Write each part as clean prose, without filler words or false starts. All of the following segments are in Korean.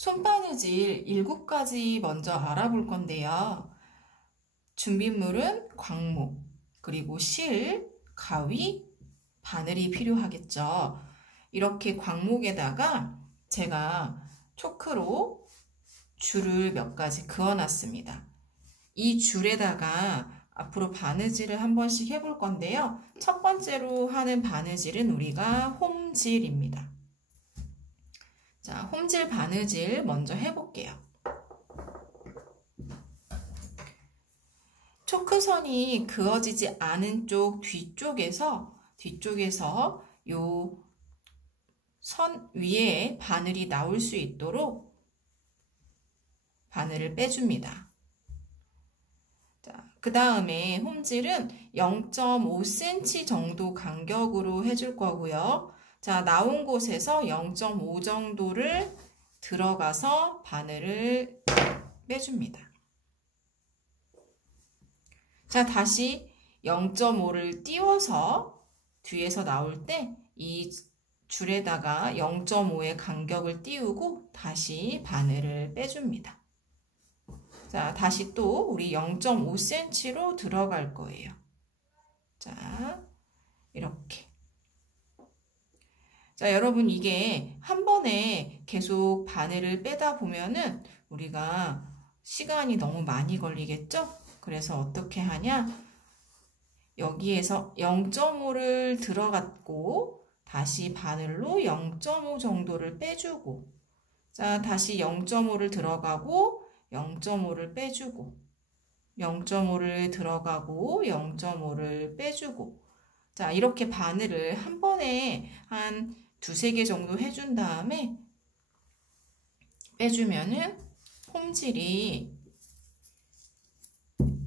손바느질 7가지 먼저 알아볼 건데요. 준비물은 광목, 그리고 실, 가위, 바늘이 필요하겠죠. 이렇게 광목에다가 제가 초크로 줄을 몇 가지 그어놨습니다. 이 줄에다가 앞으로 바느질을 한 번씩 해볼 건데요. 첫 번째로 하는 바느질은 우리가 홈질입니다. 자, 홈질 바느질 먼저 해볼게요. 초크선이 그어지지 않은 쪽 뒤쪽에서 요 선 위에 바늘이 나올 수 있도록 바늘을 빼줍니다. 자, 그 다음에 홈질은 0.5cm 정도 간격으로 해줄 거고요. 자, 나온 곳에서 0.5 정도를 들어가서 바늘을 빼줍니다. 자, 다시 0.5를 띄워서 뒤에서 나올 때 이 줄에다가 0.5의 간격을 띄우고 다시 바늘을 빼줍니다. 자, 다시 또 우리 0.5cm로 들어갈 거예요. 자, 이렇게. 자, 여러분 이게 한 번에 계속 바늘을 빼다 보면은 우리가 시간이 너무 많이 걸리겠죠? 그래서 어떻게 하냐? 여기에서 0.5를 들어갔고 다시 바늘로 0.5 정도를 빼주고, 자, 다시 0.5를 들어가고 0.5를 빼주고, 0.5를 들어가고 0.5를 빼주고, 자, 이렇게 바늘을 한 번에 한 두세 개 정도 해준 다음에 빼주면은 홈질이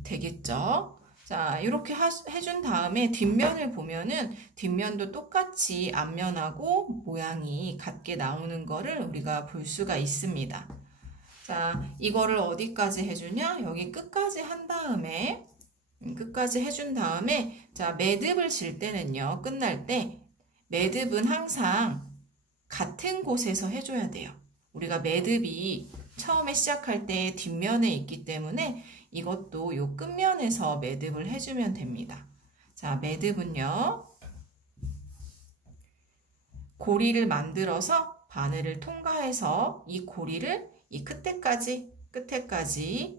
되겠죠? 자, 이렇게 해준 다음에 뒷면을 보면은 뒷면도 똑같이 앞면하고 모양이 같게 나오는 거를 우리가 볼 수가 있습니다. 자, 이거를 어디까지 해주냐? 여기 끝까지 한 다음에, 끝까지 해준 다음에, 자, 매듭을 질 때는요, 끝날 때, 매듭은 항상 같은 곳에서 해줘야 돼요. 우리가 매듭이 처음에 시작할 때 뒷면에 있기 때문에 이것도 요 끝면에서 매듭을 해주면 됩니다. 자, 매듭은요, 고리를 만들어서 바늘을 통과해서 이 고리를 이 끝에까지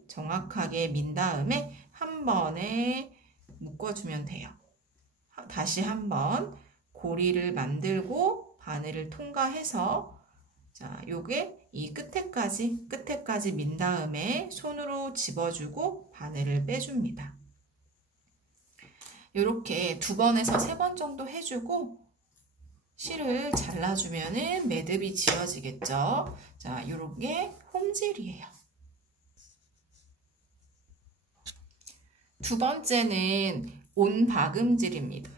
정확하게 민 다음에 한 번에 묶어주면 돼요. 다시 한번 고리를 만들고 바늘을 통과해서, 자, 요게 이 끝에까지 민 다음에 손으로 집어주고 바늘을 빼줍니다. 요렇게 2번에서 3번 정도 해주고 실을 잘라주면은 매듭이 지어지겠죠. 자, 요렇게 홈질이에요. 두 번째는 온박음질입니다.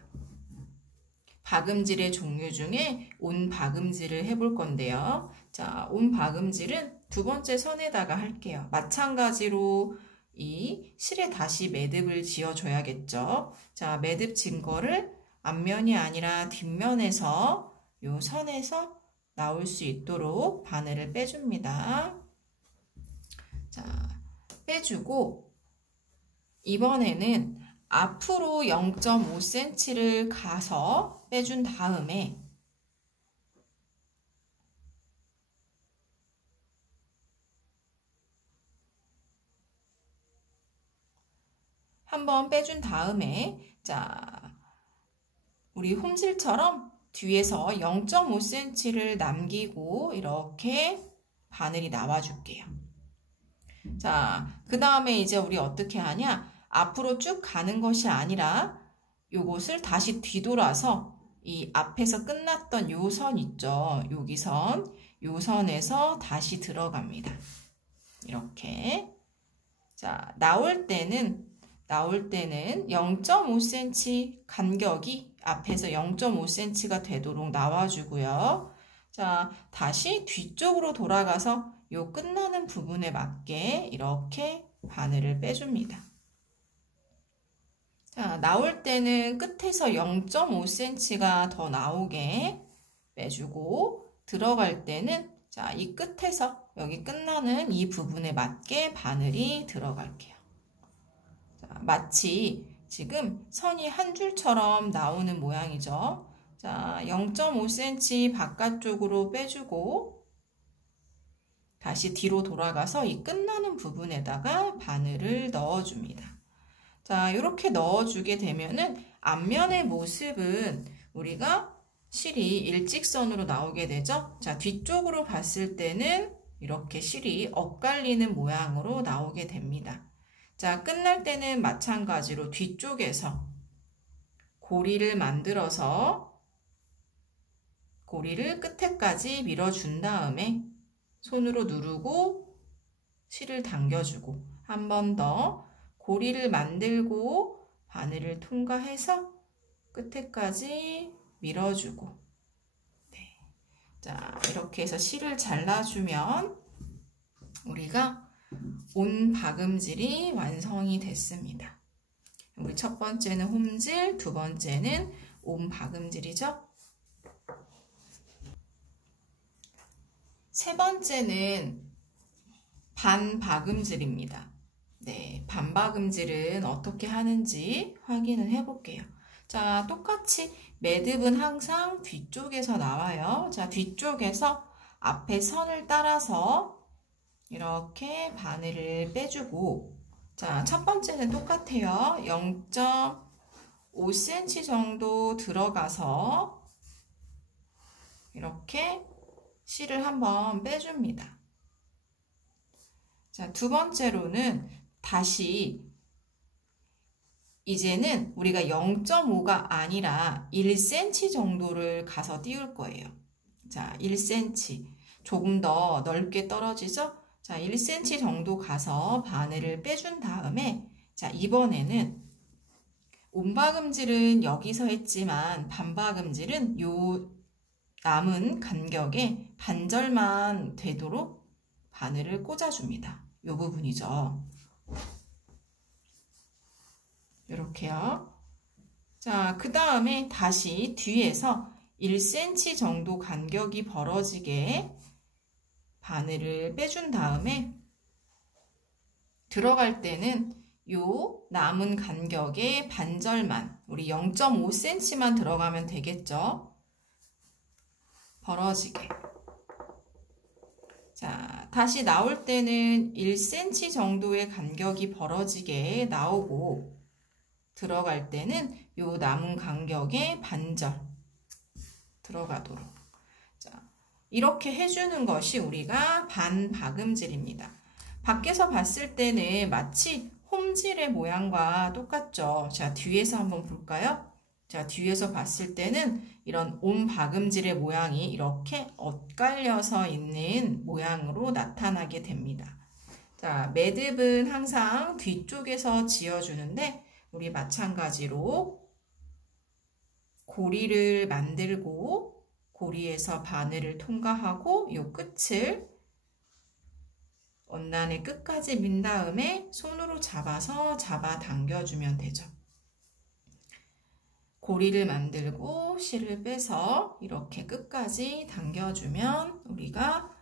박음질의 종류 중에 온박음질을 해볼 건데요. 자, 온박음질은 두 번째 선에다가 할게요. 마찬가지로 이 실에 다시 매듭을 지어줘야겠죠. 자, 매듭 진 거를 앞면이 아니라 뒷면에서 요 선에서 나올 수 있도록 바늘을 빼줍니다. 자, 빼주고 이번에는 앞으로 0.5cm를 가서 빼준 다음에 한번 빼준 다음에, 자, 우리 홈질처럼 뒤에서 0.5cm를 남기고 이렇게 바늘이 나와 줄게요. 자, 그 다음에 이제 우리 어떻게 하냐? 앞으로 쭉 가는 것이 아니라 요것을 다시 뒤돌아서 이 앞에서 끝났던 요 선 있죠? 여기 선, 요 선에서 다시 들어갑니다. 이렇게. 자, 나올 때는 0.5cm 간격이 앞에서 0.5cm가 되도록 나와주고요. 자, 다시 뒤쪽으로 돌아가서 요 끝나는 부분에 맞게 이렇게 바늘을 빼줍니다. 자, 나올 때는 끝에서 0.5cm가 더 나오게 빼주고, 들어갈 때는 자, 이 끝에서 여기 끝나는 이 부분에 맞게 바늘이 들어갈게요. 자, 마치 지금 선이 한 줄처럼 나오는 모양이죠. 자, 0.5cm 바깥쪽으로 빼주고 다시 뒤로 돌아가서 이 끝나는 부분에다가 바늘을 넣어줍니다. 자, 이렇게 넣어주게 되면은 앞면의 모습은 우리가 실이 일직선으로 나오게 되죠. 자, 뒤쪽으로 봤을 때는 이렇게 실이 엇갈리는 모양으로 나오게 됩니다. 자, 끝날 때는 마찬가지로 뒤쪽에서 고리를 만들어서 고리를 끝에까지 밀어준 다음에 손으로 누르고 실을 당겨주고 한 번 더 고리를 만들고 바늘을 통과해서 끝에까지 밀어주고 네. 자, 이렇게 해서 실을 잘라주면 우리가 온 박음질이 완성이 됐습니다. 우리 첫 번째는 홈질, 두 번째는 온 박음질이죠. 세 번째는 반박음질입니다. 네, 반박음질은 어떻게 하는지 확인을 해볼게요. 자, 똑같이 매듭은 항상 뒤쪽에서 나와요. 자, 뒤쪽에서 앞에 선을 따라서 이렇게 바늘을 빼주고 자, 첫 번째는 똑같아요. 0.5cm 정도 들어가서 이렇게 실을 한번 빼줍니다. 자, 두 번째로는 다시 이제는 우리가 0.5가 아니라 1cm 정도를 가서 띄울 거예요. 자, 1cm 조금 더 넓게 떨어지죠? 자, 1cm 정도 가서 바늘을 빼준 다음에 자, 이번에는 온박음질은 여기서 했지만 반박음질은 요 남은 간격에 반절만 되도록 바늘을 꽂아줍니다. 요 부분이죠. 이렇게요. 자, 그 다음에 다시 뒤에서 1cm 정도 간격이 벌어지게 바늘을 빼준 다음에 들어갈 때는 요 남은 간격의 반절만, 우리 0.5cm만 들어가면 되겠죠. 벌어지게. 자, 다시 나올 때는 1cm 정도의 간격이 벌어지게 나오고 들어갈 때는 요 남은 간격의 반절 들어가도록. 자, 이렇게 해주는 것이 우리가 반박음질입니다. 밖에서 봤을 때는 마치 홈질의 모양과 똑같죠. 자, 뒤에서 한번 볼까요? 자, 뒤에서 봤을 때는 이런 온박음질의 모양이 이렇게 엇갈려서 있는 모양으로 나타나게 됩니다. 자, 매듭은 항상 뒤쪽에서 지어주는데 우리 마찬가지로 고리를 만들고 고리에서 바늘을 통과하고 이 끝을 원단의 끝까지 민 다음에 손으로 잡아서 잡아 당겨주면 되죠. 고리를 만들고 실을 빼서 이렇게 끝까지 당겨주면 우리가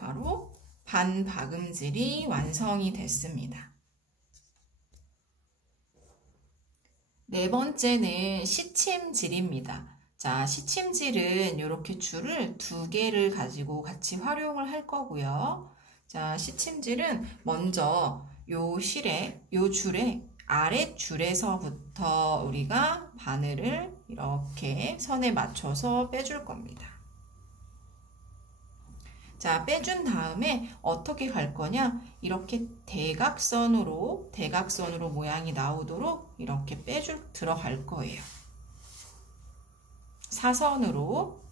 바로 반박음질이 완성이 됐습니다. 네 번째는 시침질입니다. 자, 시침질은 이렇게 줄을 두 개를 가지고 같이 활용을 할 거고요. 자, 시침질은 먼저 요 줄에 아랫줄에서부터 우리가 바늘을 이렇게 선에 맞춰서 빼줄 겁니다. 자, 빼준 다음에 어떻게 갈 거냐? 이렇게 대각선으로 모양이 나오도록 이렇게 들어갈 거예요. 사선으로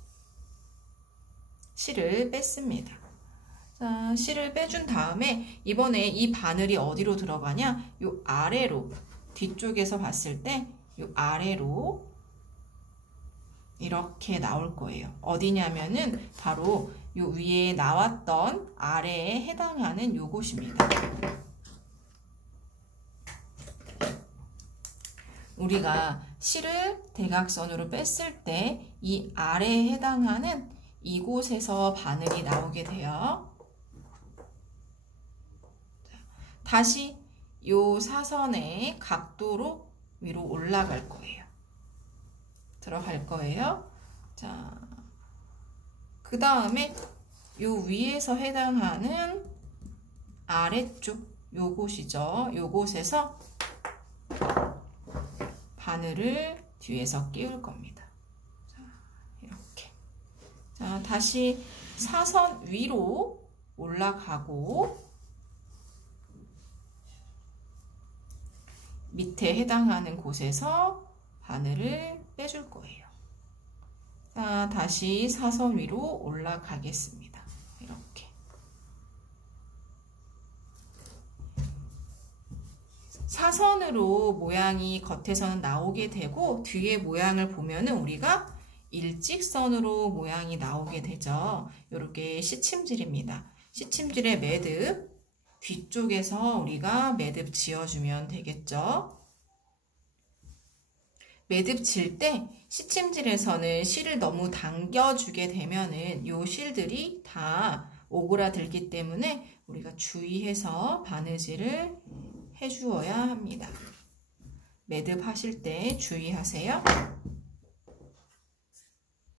실을 뺐습니다. 자, 실을 빼준 다음에 이번에 이 바늘이 어디로 들어가냐? 요 아래로, 뒤쪽에서 봤을 때 요 아래로 이렇게 나올 거예요. 어디냐면은 바로 요 위에 나왔던 아래에 해당하는 요곳입니다. 우리가 실을 대각선으로 뺐을 때 이 아래에 해당하는 이곳에서 바늘이 나오게 돼요. 다시 요 사선의 각도로 위로 올라갈 거예요. 들어갈 거예요. 자, 그 다음에 요 위에서 해당하는 아래쪽 요곳이죠. 요곳에서 바늘을 뒤에서 끼울 겁니다. 자, 이렇게. 자, 다시 사선 위로 올라가고 밑에 해당하는 곳에서 바늘을 빼줄 거예요. 자, 다시 사선 위로 올라가겠습니다. 이렇게. 사선으로 모양이 겉에서는 나오게 되고 뒤에 모양을 보면은 우리가 일직선으로 모양이 나오게 되죠. 이렇게 시침질입니다. 시침질의 매듭 뒤쪽에서 우리가 매듭 지어주면 되겠죠. 매듭 질 때 시침질에서는 실을 너무 당겨주게 되면은 요 실들이 다 오그라들기 때문에 우리가 주의해서 바느질을 해주어야 합니다. 매듭 하실 때 주의하세요.